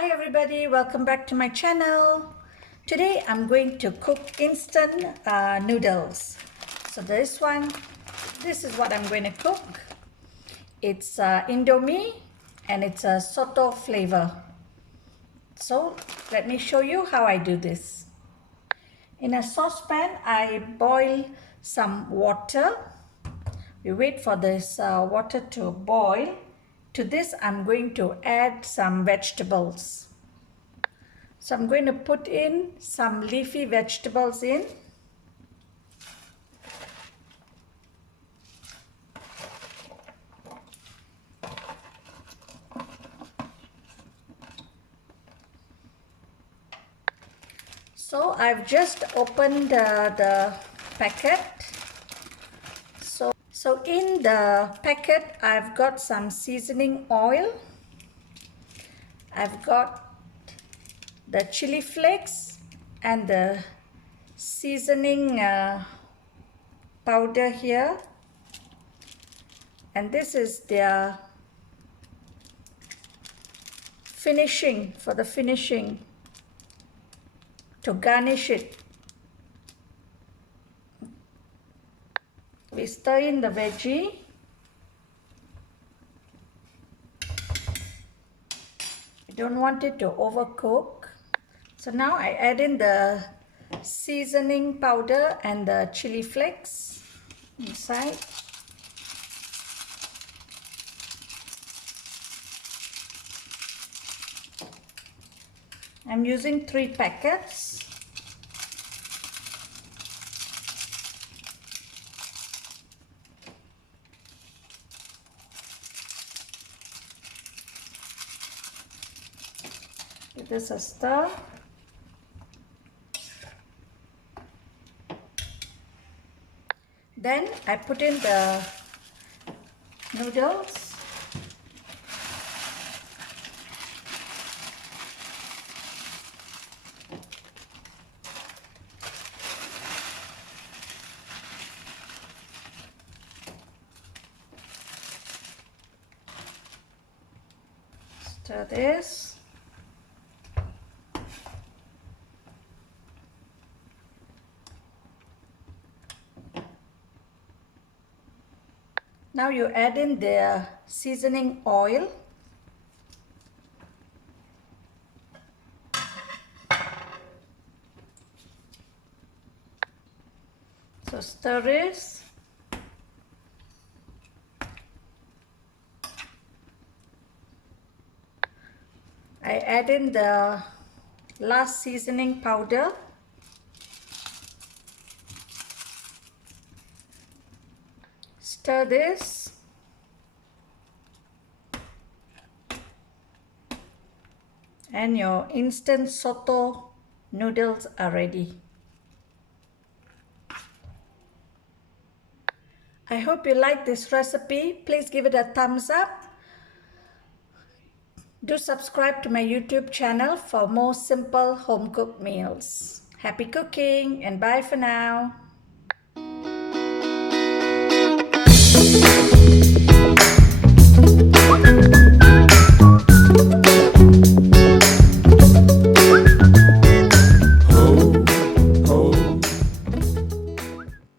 Hi everybody, welcome back to my channel. Today I'm going to cook instant noodles. So this is what I'm going to cook. It's Indomie and it's a Soto flavor. So let me show you how I do this. In a saucepan, I boil some water. We wait for this water to boil. To this, I'm going to add some vegetables. So I'm going to put in some leafy vegetables in. So I've just opened the packet. So in the packet, I've got some seasoning oil. I've got the chili flakes and the seasoning powder here. And this is their finishing, for the finishing, to garnish it. We stir in the veggie. We don't want it to overcook. So now I add in the seasoning powder and the chili flakes inside. I'm using 3 packets. Give this a stir. Then I put in the noodles. Stir this. Now you add in the seasoning oil. So stir this. I add in the last seasoning powder. Stir this. And your instant Soto noodles are ready. I hope you like this recipe. Please give it a thumbs up. Do subscribe to my YouTube channel for more simple home cooked meals. Happy cooking and bye for now.